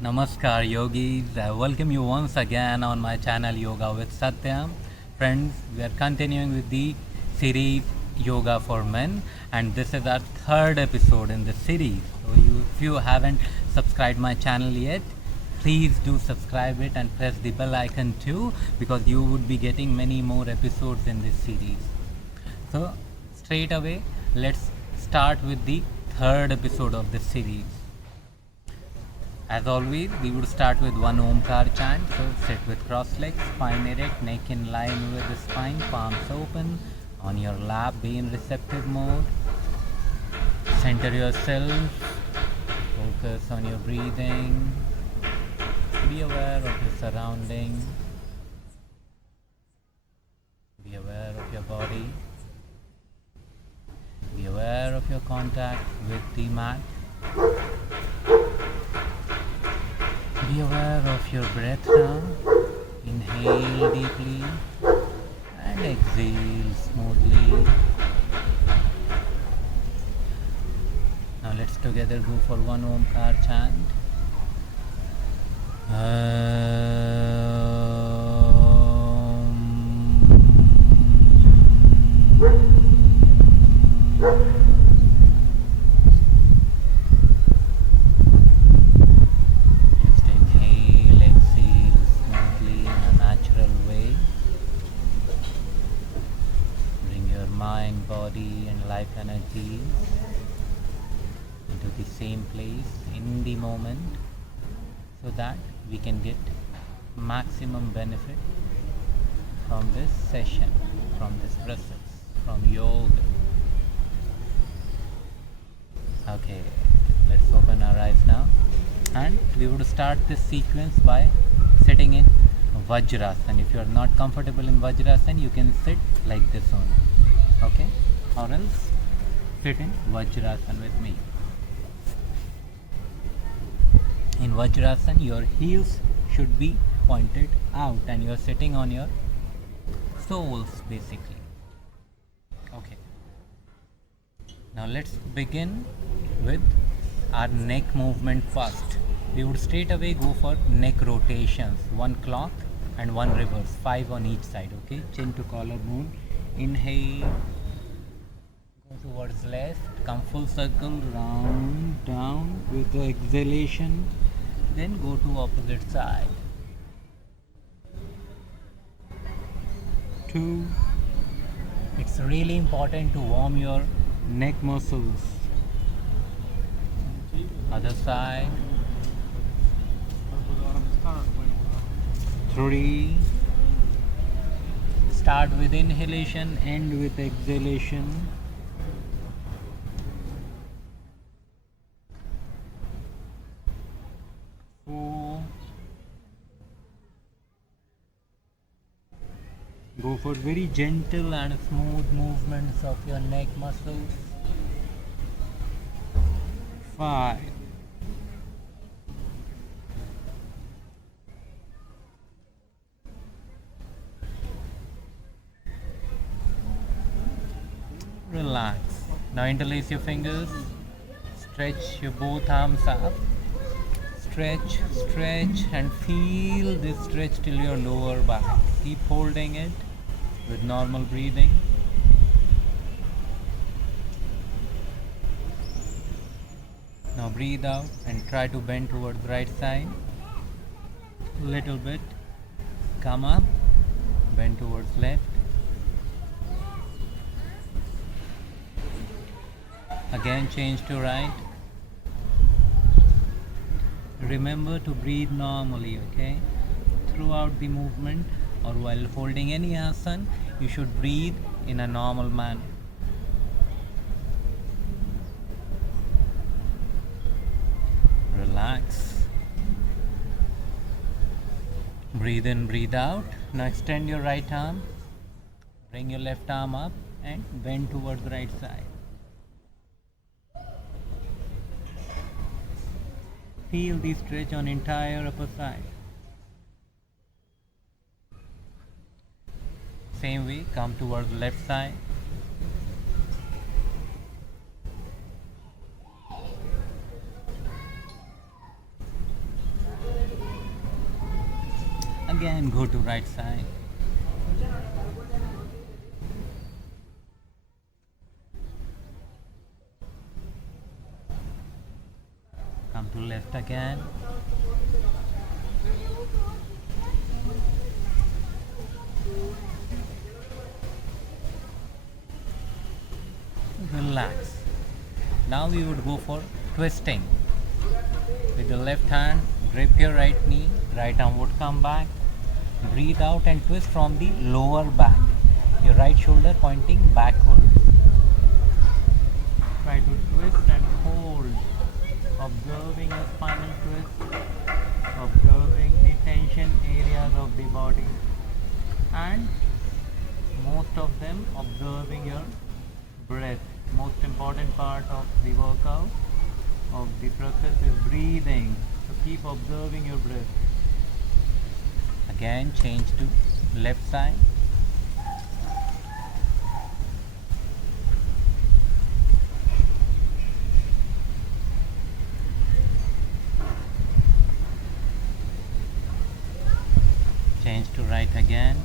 Namaskar yogis. I welcome you once again on my channel Yoga with Satyam. Friends, we are continuing with the series Yoga for Men, and this is our third episode in the series. So if you haven't subscribed my channel yet, please do subscribe it and press the bell icon too, because you would be getting many more episodes in this series. So straight away, let's start with the third episode of this series. As always, we would start with one Omkar chant. So sit with crossed legs, spine erect, neck in line with the spine, palms open. On your lap, be in receptive mode. Center yourself. Focus on your breathing. Be aware of your surroundings. Be aware of your body. Be aware of your contact with the mat. Be aware of your breath now. Inhale deeply and exhale smoothly. Now let's together go for one Omkar chant. Body and life energy into the same place in the moment, so that we can get maximum benefit from this session, from this process, from yoga. Okay, let's open our eyes now, and we would start this sequence by sitting in Vajrasana. If you are not comfortable in Vajrasana, you can sit like this only. Okay, or else sit in Vajrasana with me. In Vajrasana, your heels should be pointed out and you are sitting on your soles basically. Okay, now let's begin with our neck movement first. We would straight away go for neck rotations, one clock and one reverse, 5 on each side. Okay, chin to collarbone. Inhale, go towards left, come full circle, round, down with the exhalation, then go to opposite side. 2. It's really important to warm your neck muscles. Other side. 3. Start with inhalation, end with exhalation. 4. Go for very gentle and smooth movements of your neck muscles. 5. Relax. Now interlace your fingers. Stretch your both arms up. Stretch, stretch, and feel this stretch till your lower back. Keep holding it with normal breathing. Now breathe out and try to bend towards right side. Little bit. Come up. Bend towards left. Again change to right. Remember to breathe normally, okay? Throughout the movement or while holding any asana, you should breathe in a normal manner. Relax. Breathe in, breathe out. Now extend your right arm. Bring your left arm up and bend towards the right side. Feel the stretch on entire upper side. Same way, come towards left side. Again go to right side. Come to left again. Relax. Now we would go for twisting. With the left hand, grip your right knee, right arm would come back. Breathe out and twist from the lower back. Your right shoulder pointing backwards. Try to twist and hold. Observing a spinal twist. Observing the tension areas of the body. And most of them observing your breath. Most important part of the workout of the process is breathing. So keep observing your breath. Again change to left side. Change to right again.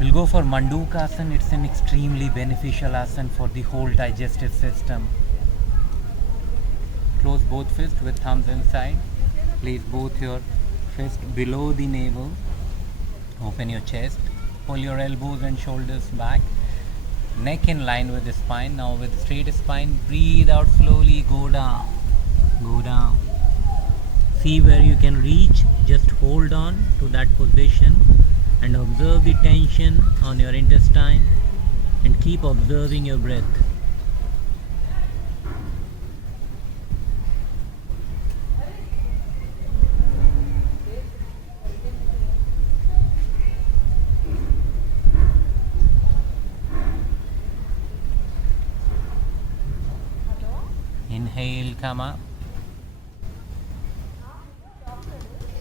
We'll go for Mandukasana. It's an extremely beneficial asana for the whole digestive system. Close both fists with thumbs inside. Place both your fists below the navel. Open your chest. Pull your elbows and shoulders back. Neck in line with the spine. Now with straight spine, breathe out slowly. Go down. Go down. See where you can reach. Just hold on to that position. And observe the tension on your intestine and keep observing your breath. Inhale, come up.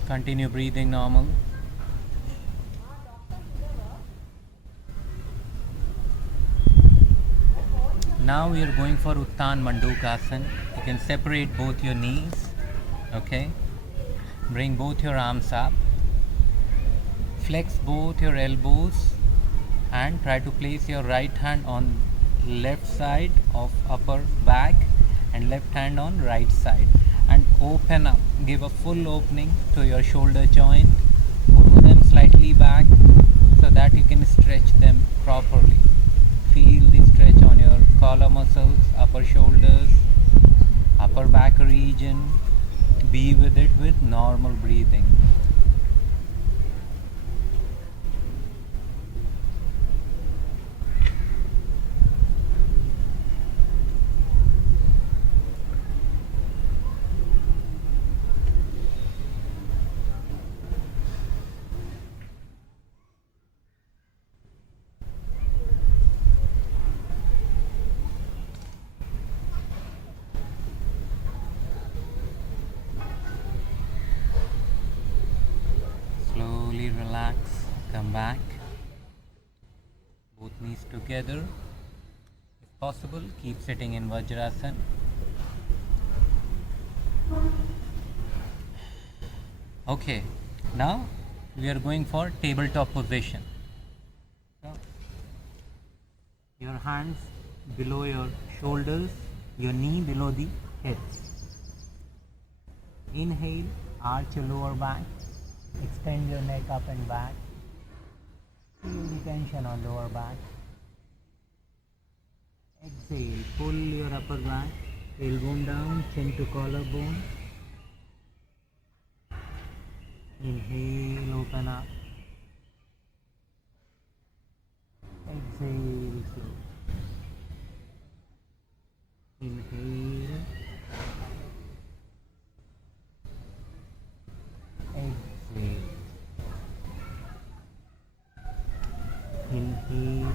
Continue breathing normal. Now we are going for Uttan Mandukasana. You can separate both your knees. Okay. Bring both your arms up. Flex both your elbows and try to place your right hand on left side of upper back and left hand on right side. And open up. Give a full opening to your shoulder joint. Pull them slightly back so that you can stretch them properly. Feel the stretch on your collar muscles, upper shoulders, upper back region. Be with it with normal breathing. Relax, come back, both knees together. If possible, keep sitting in Vajrasana. Okay, now we are going for tabletop position. So, your hands below your shoulders, your knee below the hips. Inhale, arch your lower back. Extend your neck up and back. Feel the tension on lower back. Exhale, pull your upper back, tailbone down, chin to collarbone. Inhale, open up. Exhale, slow. Inhale. Exhale. Inhale.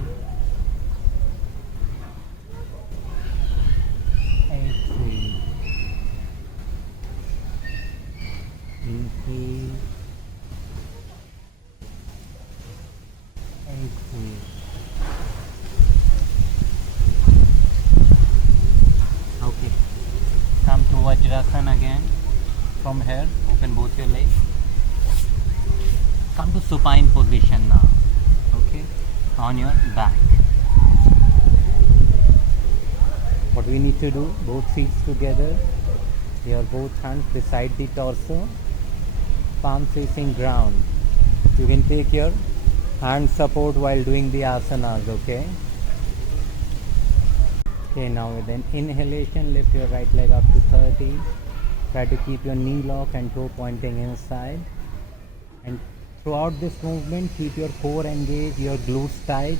supine position now. Okay, on your back. What we need to do, both feet together, your both hands beside the torso, palm facing ground. You can take your hand support while doing the asanas, okay? Okay, now with an inhalation, lift your right leg up to 30. Try to keep your knee lock and toe pointing inside. And throughout this movement, keep your core engaged, your glutes tight,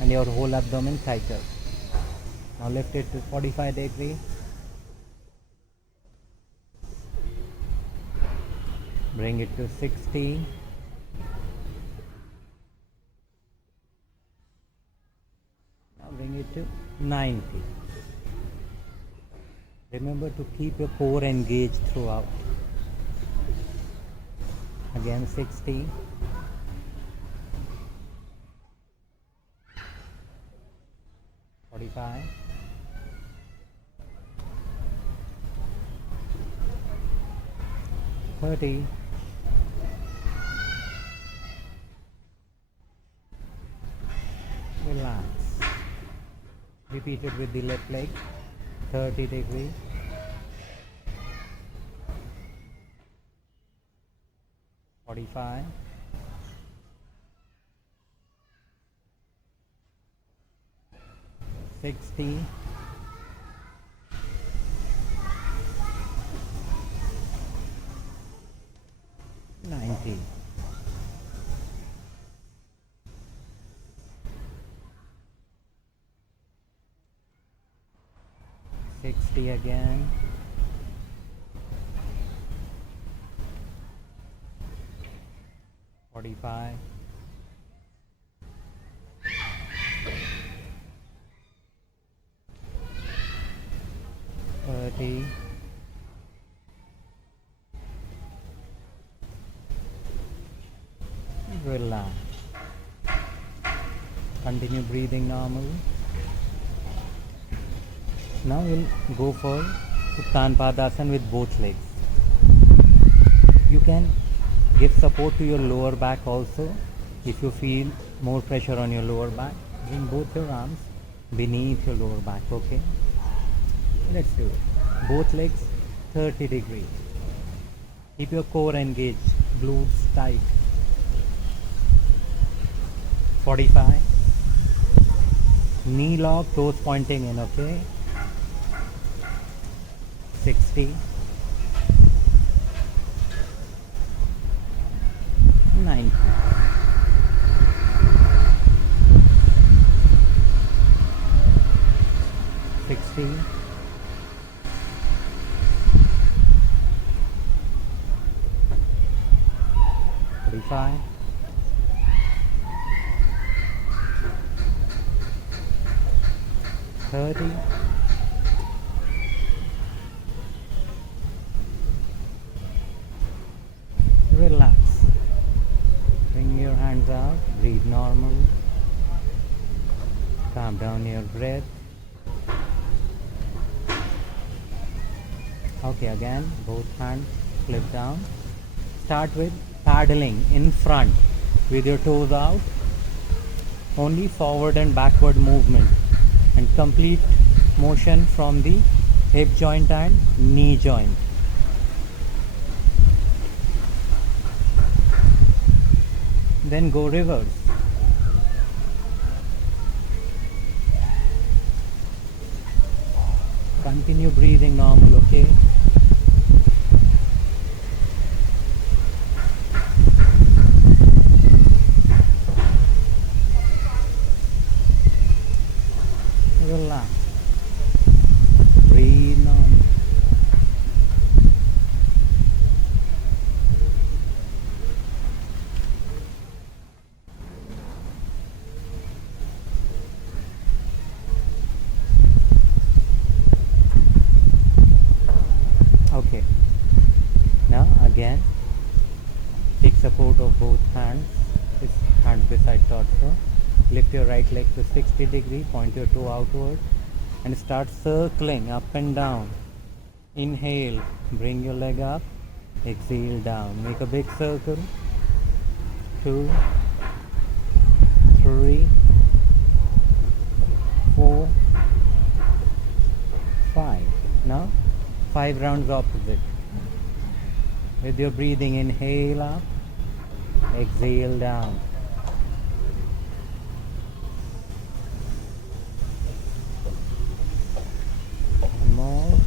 and your whole abdomen tighter. Now lift it to 45 degrees. Bring it to 60. Now bring it to 90. Remember to keep your core engaged throughout. Again 60. 45. 30. Relax. Repeat it with the left leg. 30 degrees. 45. 60. 90. Again. 45. 30. 30. Relax. Continue breathing normal. Now we'll go for Uttan Padasana with both legs. You can give support to your lower back also. If you feel more pressure on your lower back, bring both your arms beneath your lower back, okay? Let's do it. Both legs 30 degrees. Keep your core engaged, glutes tight. 45. Knee lock, toes pointing in, okay? 60. 90. 60. 45. 30. 30. Relax. Bring your hands out. Breathe normal. Calm down your breath. Okay, again, both hands flip down. Start with paddling in front with your toes out. Only forward and backward movement. And complete motion from the hip joint and knee joint. Then go reverse. Continue breathing normal, okay? Relax. Breathe normal. Okay. Now again, take support of both hands. Hands beside torso. Lift your right leg to 60 degrees, point your toe outward and start circling up and down. Inhale, bring your leg up, exhale down. Make a big circle. 2, 3, 4, 5. Now 5 rounds opposite. With your breathing, inhale up, exhale down. One more.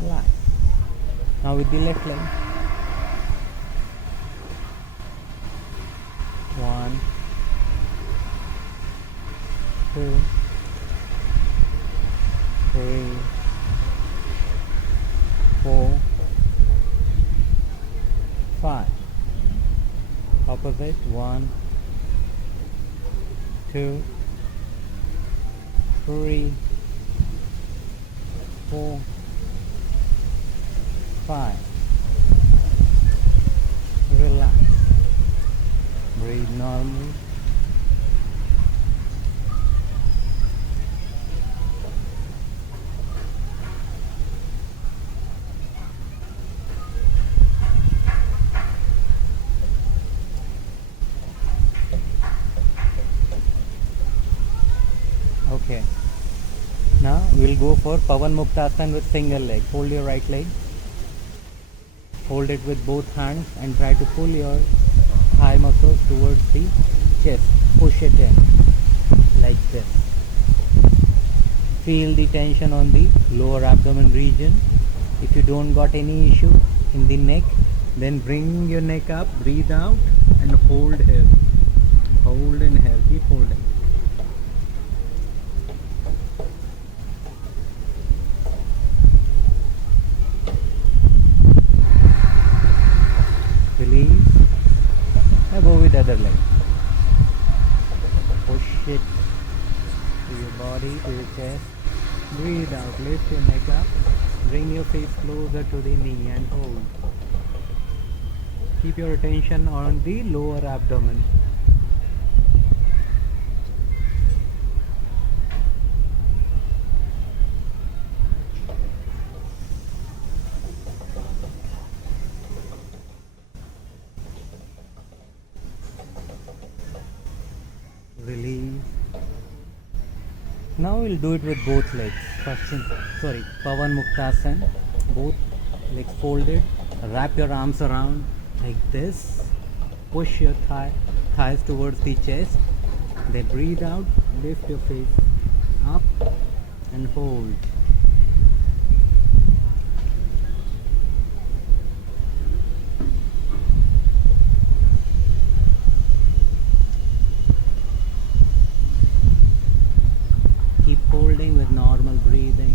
Relax. Now with the left leg. 1, 2, 3, 4, 5. Opposite. 1, 2, 3, 4, 5. Relax. Breathe normally. Okay. Now we'll go for Pavan Muktasana with single leg. Hold your right leg. Hold it with both hands and try to pull your thigh muscles towards the chest. Push it in like this. Feel the tension on the lower abdomen region. If you don't got any issue in the neck, then bring your neck up, breathe out and hold here. Hold in here. Keep holding. Release. Now go with the other leg. Push it to your body, to your chest. Breathe out. Lift your neck up. Bring your face closer to the knee and hold. Keep your attention on the lower abdomen. Release. Now we'll do it with both legs. Pavan Muktasana. Both legs folded. Wrap your arms around like this. Push your thighs towards the chest. Then breathe out. Lift your face up and hold. Keep holding with normal breathing.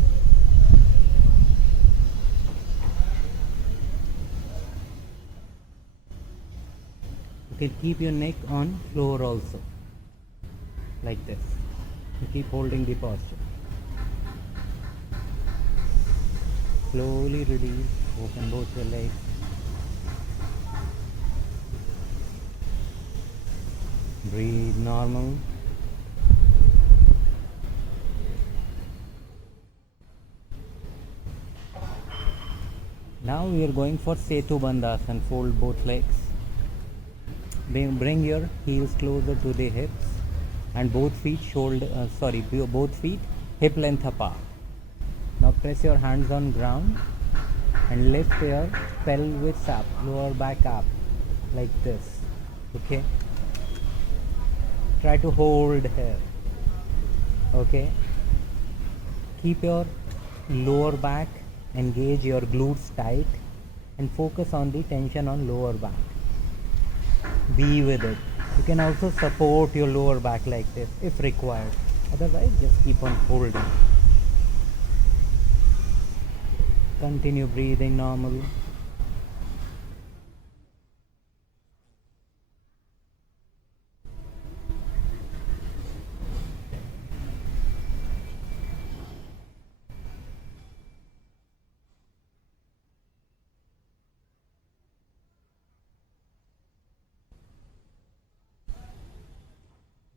You can keep your neck on floor also, like this. You keep holding the posture. Slowly release. Open both your legs. Breathe normal. Now we are going for Setu Bandhasana. Fold both legs. Bring your heels closer to the hips and both feet both feet hip length apart. Now press your hands on ground and lift your pelvis up, lower back up like this. Okay. Try to hold here. Okay. Keep your lower back, engage your glutes tight and focus on the tension on lower back. Be with it. You can also support your lower back like this if required. Otherwise, just keep on holding. Continue breathing normally.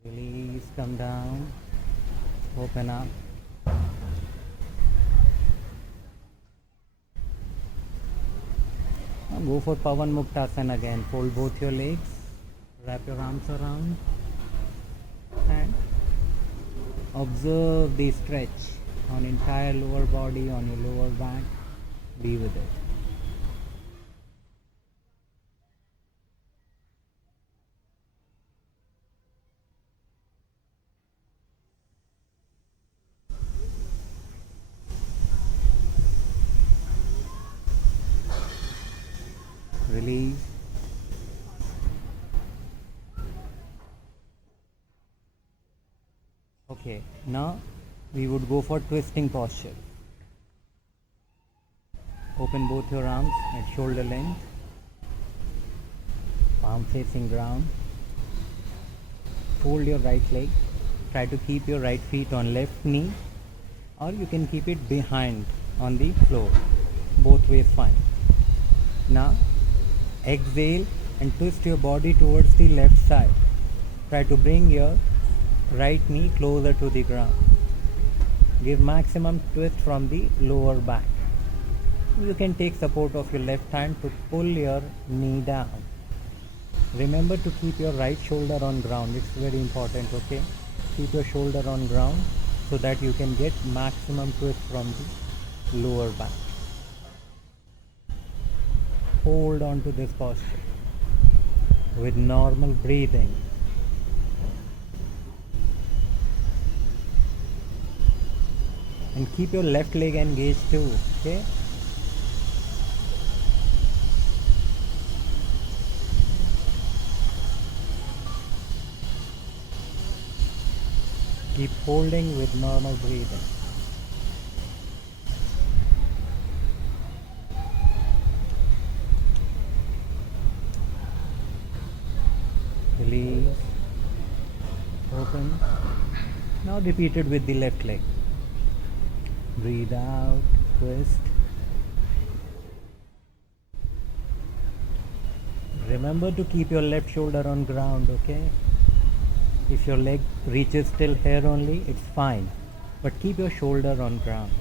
Release, come down, open up. Now go for Pavan Muktasana again. Fold both your legs, wrap your arms around, and observe the stretch on entire lower body, on your lower back. Be with it. Release. Okay, now we would go for twisting posture. Open both your arms at shoulder length, palm facing ground. Fold your right leg. Try to keep your right feet on left knee, or you can keep it behind on the floor. Both ways fine. Now exhale and twist your body towards the left side. Try to bring your right knee closer to the ground. Give maximum twist from the lower back. You can take support of your left hand to pull your knee down. Remember to keep your right shoulder on ground. It's very important, okay? Keep your shoulder on ground so that you can get maximum twist from the lower back. Hold on to this posture with normal breathing. And keep your left leg engaged too, okay? Keep holding with normal breathing. Release. Open. Now repeat it with the left leg. Breathe out, twist. Remember to keep your left shoulder on ground, okay? If your leg reaches till here only, it's fine. But keep your shoulder on ground.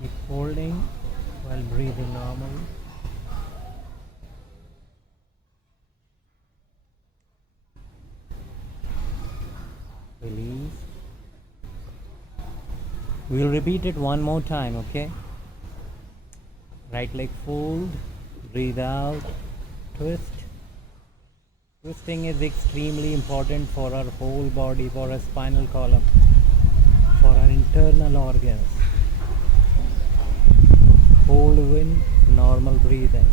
Keep holding while breathing normally. Release. We'll repeat it one more time, okay? Right leg fold, breathe out, twist. Twisting is extremely important for our whole body, for our spinal column, for our internal organs. Hold in normal breathing.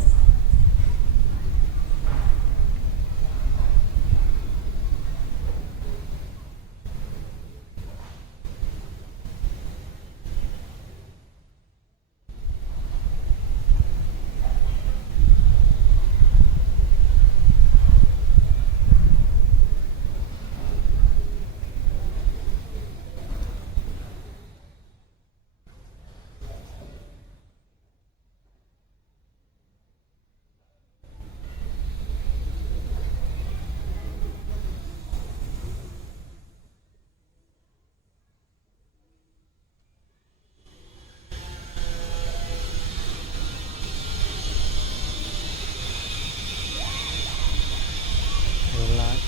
Relax.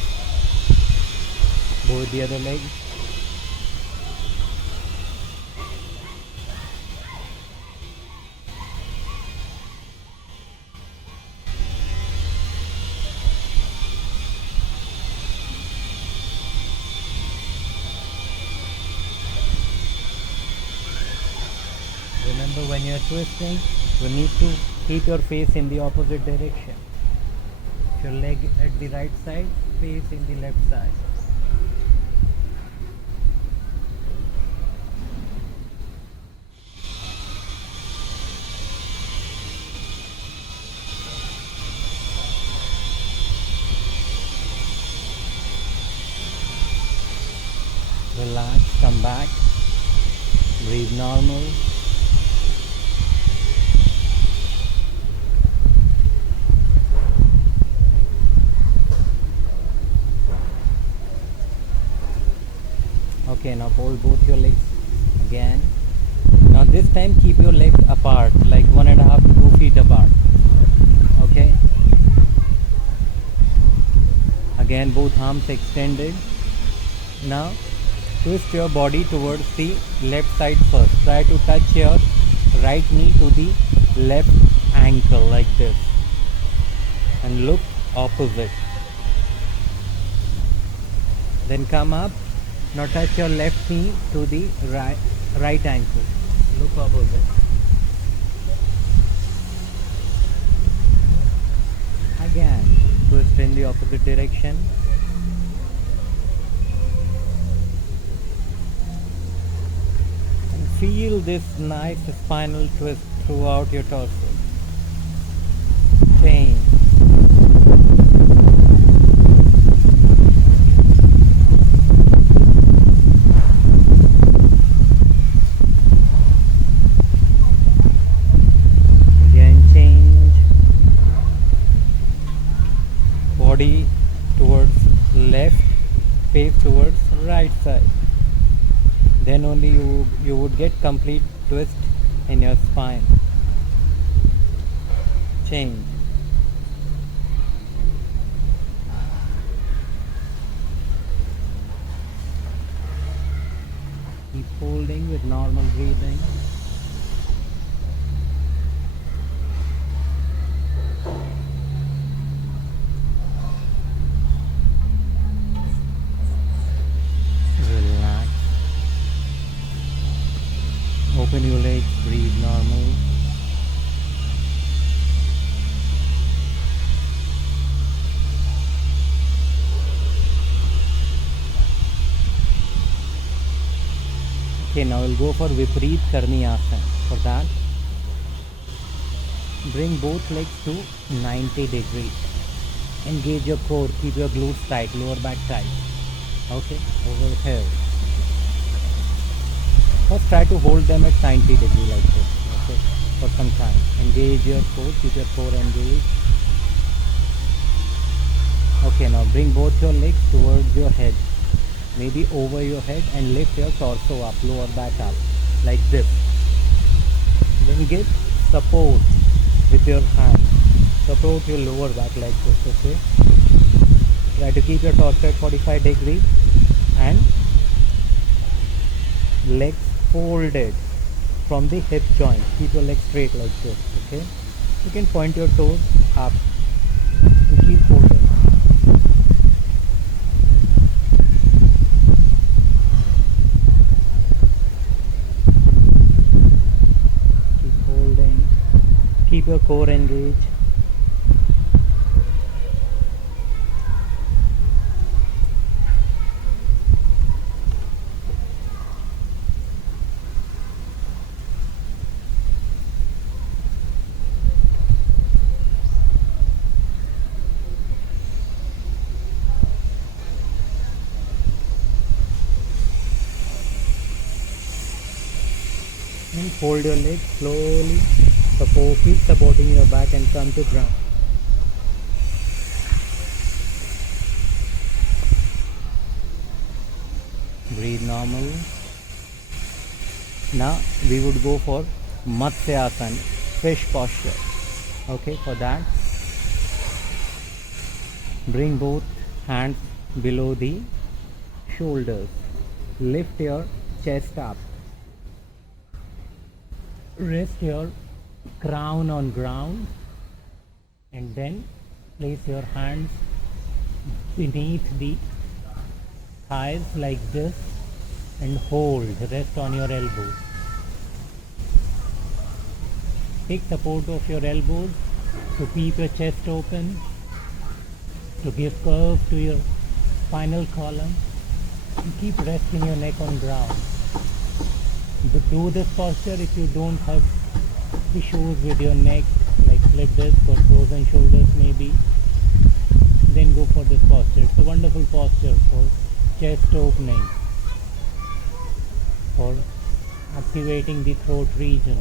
Both the other leg. Remember, when you are twisting, you need to keep your face in the opposite direction. Your leg at the right side, face in the left side. Relax, come back, breathe normal. hold both your legs again. Now this time keep your legs apart, like 1.5 to 2 feet apart. Okay. Again, both arms extended. Now twist your body towards the left side first. Try to touch your right knee to the left ankle like this and look opposite. Then come up. Now touch your left knee to the right ankle. Look opposite. Again, twist in the opposite direction. And feel this nice spinal twist throughout your torso. Change. Body towards left, face towards right side. Then only you would get complete twist in your spine. Change. Keep holding with normal breathing. Open your legs, breathe normal. Okay, now we'll go for Vipareet Karni Asana. For that, bring both legs to 90 degrees. Engage your core, keep your glutes tight, lower back tight. Okay, over here. First try to hold them at 90 degrees like this, okay, for some time. Engage your core, keep your core engaged. Okay, now bring both your legs towards your head, maybe over your head, and lift your torso up, lower back up, like this. Then give support with your hand. Support your lower back like this, okay. Try to keep your torso at 45 degrees and legs folded from the hip joint. Keep your legs straight like this, okay. You can point your toes up and keep holding. Keep holding. Keep your core engaged. And fold your legs slowly. Keep supporting your back and come to ground. Breathe normal. Now we would go for Matsya Asana, fish posture. Okay, for that, bring both hands below the shoulders. Lift your chest up. Rest your crown on ground and then place your hands beneath the thighs like this and hold. Rest on your elbows. Take support of your elbows to keep your chest open, to give curve to your spinal column, and keep resting your neck on ground. Do this posture if you don't have issues with your neck, like split disc or frozen shoulders maybe, then go for this posture. It's a wonderful posture for chest opening, for activating the throat region,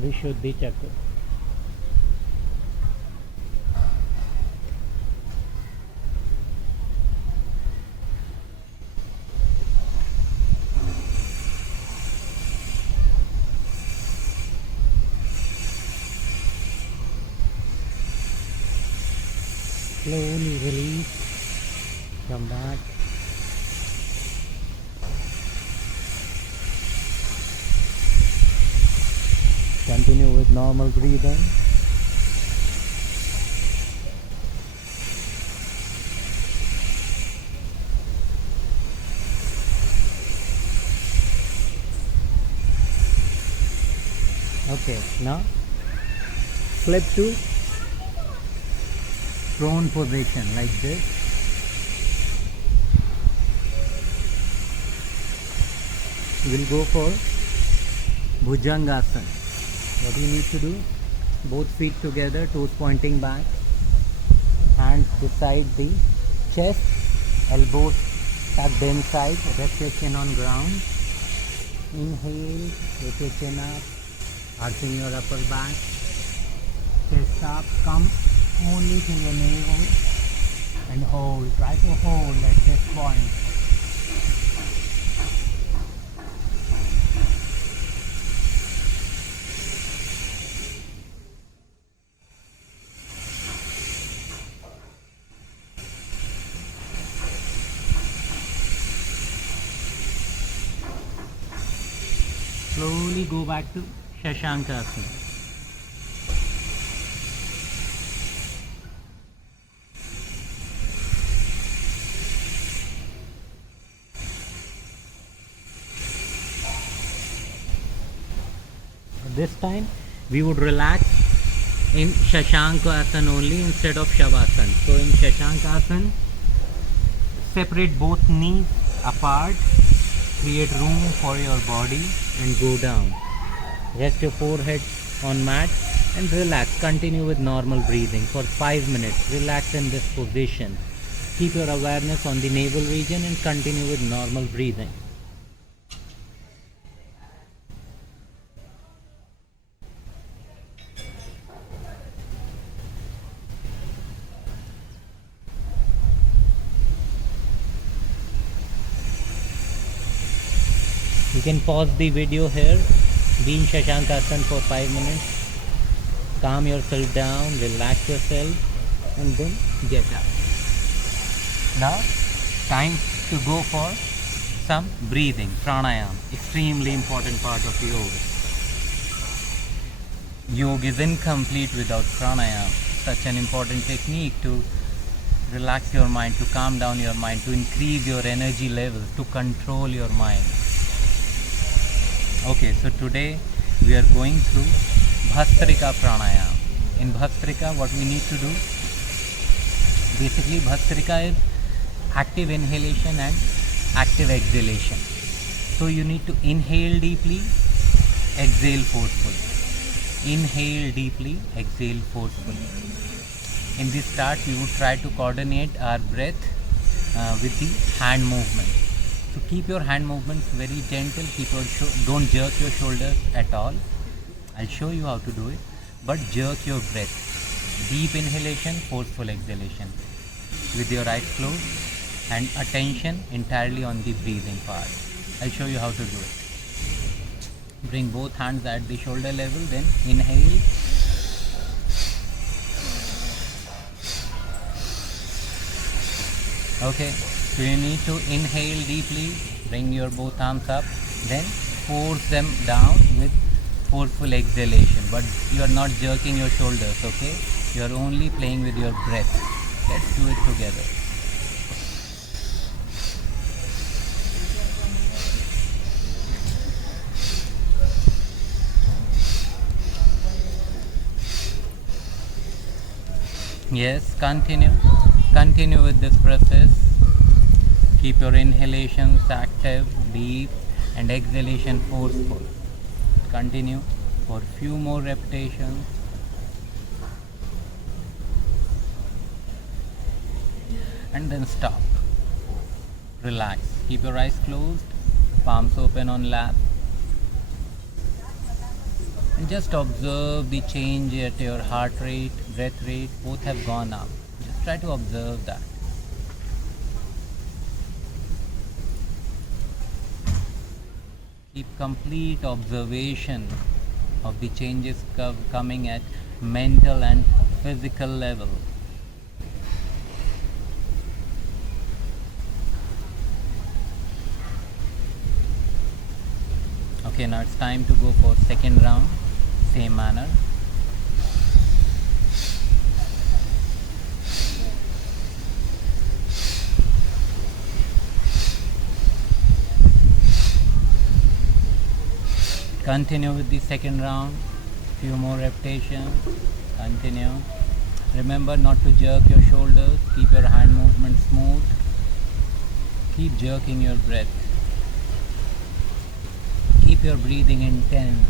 Vishuddhi Chakra. Slowly release. Come back. Continue with normal breathing. Okay, now flip to prone position like this. We'll go for Bhujangasana. What you need to do, both feet together, toes pointing back, hands beside the chest, elbows tucked inside, rest your chin on ground. Inhale, lift your chin up, arching your upper back, chest up, come only to your navel and hold. Try to hold at this point. Slowly go back to Shashankasana. This time we would relax in Shashankasana only instead of Shavasana. So in Shashankasana, separate both knees apart, create room for your body and go down. Rest your forehead on mat and relax. Continue with normal breathing for 5 minutes. Relax in this position. Keep your awareness on the navel region and continue with normal breathing. You can pause the video here, be in Shashankasana for 5 minutes, calm yourself down, relax yourself and then get up. Now time to go for some breathing, pranayama, extremely important part of yoga. Yoga is incomplete without pranayama, such an important technique to relax your mind, to calm down your mind, to increase your energy levels, to control your mind. Okay, so today we are going through Bhastrika Pranayama. In Bhastrika, what we need to do, basically Bhastrika is active inhalation and active exhalation. So you need to inhale deeply, exhale forcefully. Inhale deeply, exhale forcefully. In this start, we would try to coordinate our breath with the hand movement. So keep your hand movements very gentle. Don't jerk your shoulders at all. I'll show you how to do it. But jerk your breath. Deep inhalation, forceful exhalation. With your eyes closed and attention entirely on the breathing part. I'll show you how to do it. Bring both hands at the shoulder level. Then inhale. Okay. So you need to inhale deeply, bring your both arms up, then force them down with forceful exhalation. But you are not jerking your shoulders, okay? You are only playing with your breath. Let's do it together. Yes, continue with this process. Keep your inhalations active, deep, and exhalation forceful. Continue for few more repetitions. And then stop. Relax. Keep your eyes closed, palms open on lap. And just observe the change at your heart rate, breath rate, both have gone up. Just try to observe that. Keep complete observation of the changes coming at mental and physical level. Okay, now it's time to go for second round, same manner. Continue with the second round, few more repetitions. Continue. Remember not to jerk your shoulders, keep your hand movement smooth. Keep jerking your breath. Keep your breathing intense.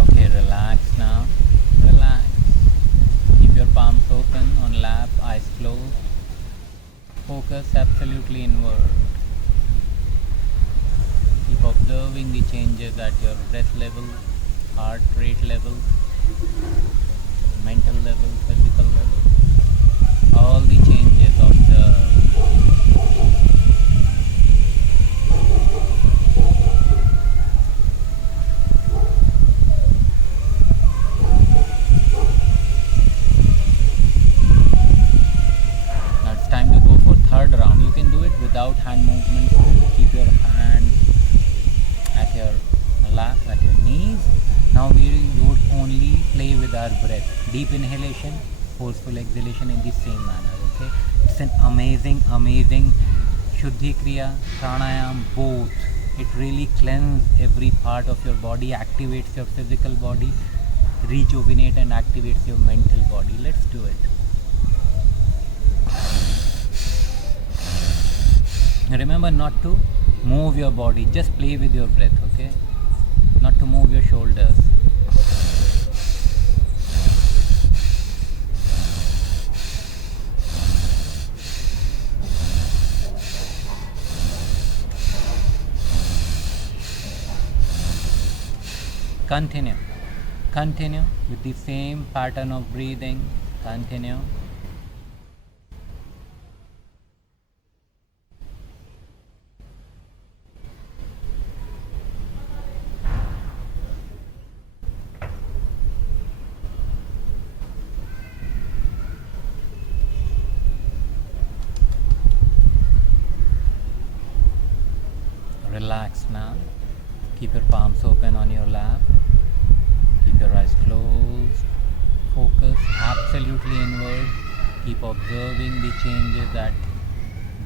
Okay, relax now. Relax. Keep your palms open on lap, eyes closed. Focus absolutely inward. Keep observing the changes at your breath level, heart rate level, mental level, physical level. All the changes observe. Now it's time to go for third round. You can do it without hand movements. Keep your hand at your lap, at your knees. Now we would only play with our breath. Deep inhalation, forceful exhalation in the same manner. Okay, it's an amazing Shuddhi Kriya, pranayam, both. It really cleanses every part of your body, activates your physical body, rejuvenate and activates your mental body. Let's do it. Remember not to move your body, just play with your breath, okay? Not to move your shoulders. Continue with the same pattern of breathing. Continue. Relax now. Keep your palms open on your lap. Keep your eyes closed. Focus absolutely inward. Keep observing the changes at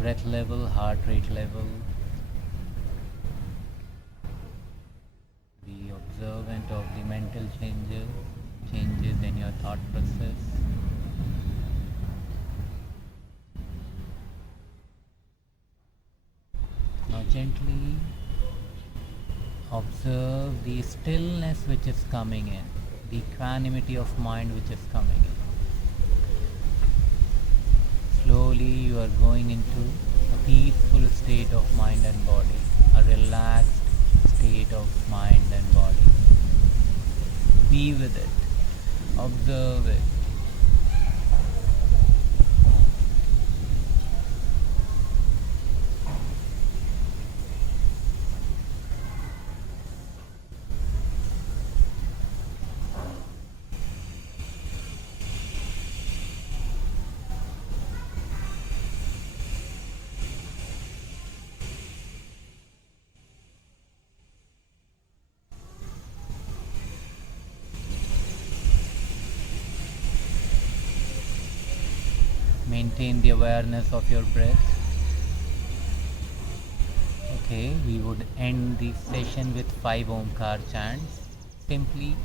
breath level, heart rate level. Be observant of the mental changes in your thought process. Now gently observe the stillness which is coming in, the equanimity of mind which is coming in. Slowly you are going into a peaceful state of mind and body, a relaxed state of mind and body. Be with it, observe it. Maintain the awareness of your breath. Okay, we would end the session with 5 Omkar chants. Simply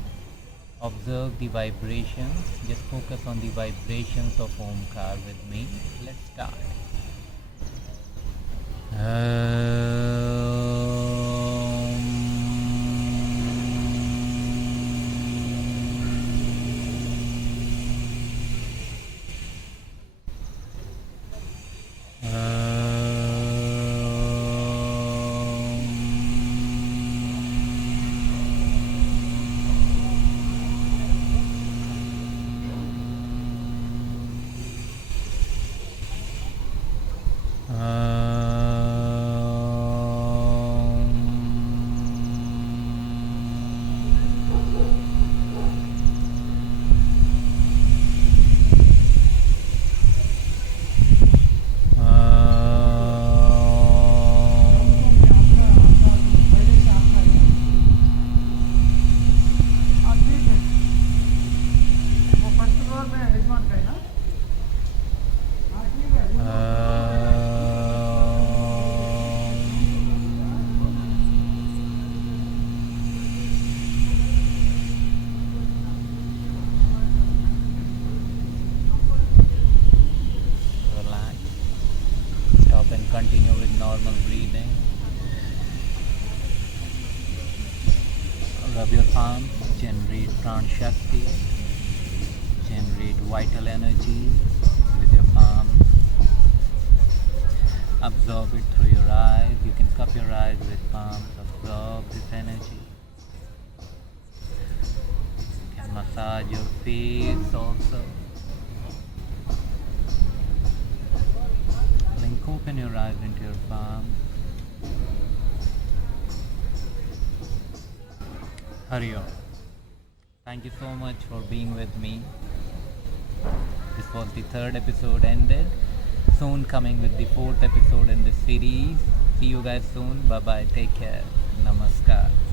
observe the vibrations. Just focus on the vibrations of Omkar with me. Let's start. continue with normal breathing. Rub your palms, generate Pran Shakti, generate vital energy with your palms. Absorb it through your eyes. You can cup your eyes with palms, absorb this energy. You can massage your face also. Blink open your eyes into your palms. Hari Om. Thank you so much for being with me. This was the third episode ended. Soon coming with the fourth episode in this series. See you guys soon. Bye bye. Take care. Namaskar.